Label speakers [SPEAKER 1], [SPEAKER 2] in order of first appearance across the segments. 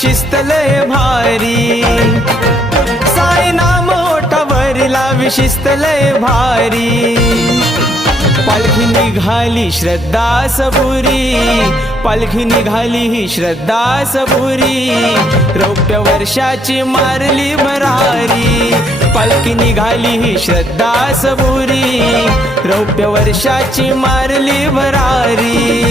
[SPEAKER 1] शिस्त लय भारी. साई नाम ओठावरीला विशिस्त लय भारी. पालखी निघाली श्रद्धा सबुरी. पालखी निघाली ही श्रद्धा सबुरी. रौप्य वर्षाची मारली भरारी. पालखी निघाली ही श्रद्धा सबुरी. रौप्य वर्षाची मारली भरारी.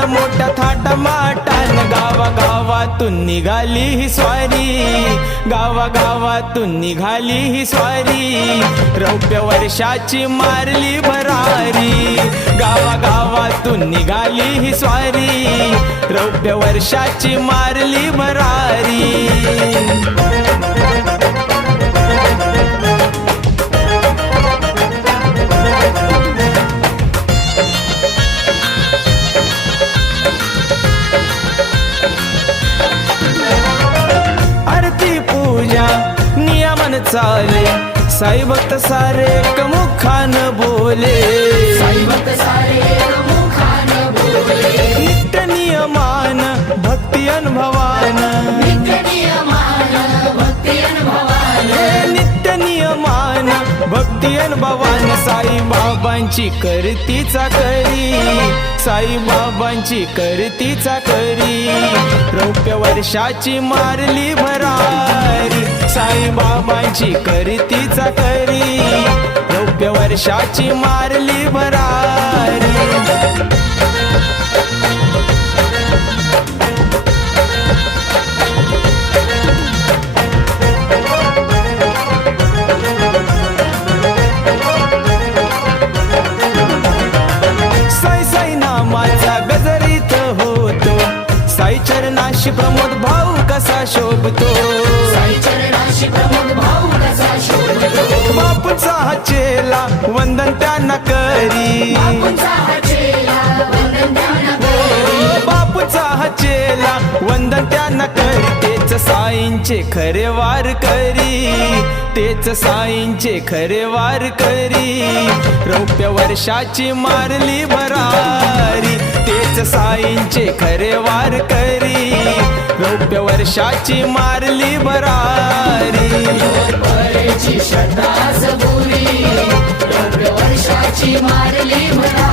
[SPEAKER 1] मान मोठ्या थाटा माटान गावा गावातून निघाली ही स्वारी. गावा गावातून निघाली ही स्वारी. रौप्य वर्षाची मारली भरारी. गावा गावातून निघाली ही स्वारी. रौप्य वर्षाची मारली भरारी. चाले. साई भक्त सारे कमुखान बोले. नित्य नियमान भक्ती अनुभवान. हे नित्य नियमान भक्ती अनुभवान. साई बाबांची करतीचा करी. साई बाबांची करतीचा करी. रौप्य वर्षाची मारली भरारी. साईबाबांची करतीचा करी रौप्य वर्षाची मारली भरारी. साई गजरीत प्रमोद भाऊ कसा शोभतो? वंदन त्यांना करी. बापूचा हा चेला वंदन त्यांना करी. तेच साईंचे खरे वार करी. तेच साईंचे खरे वार करी. रौप्य वर्षाची मारली भरारी. तेच साईंचे खरे वार करी. रौप्य वर्षाची मारली भरारी.
[SPEAKER 2] वर्षाची मारली मला.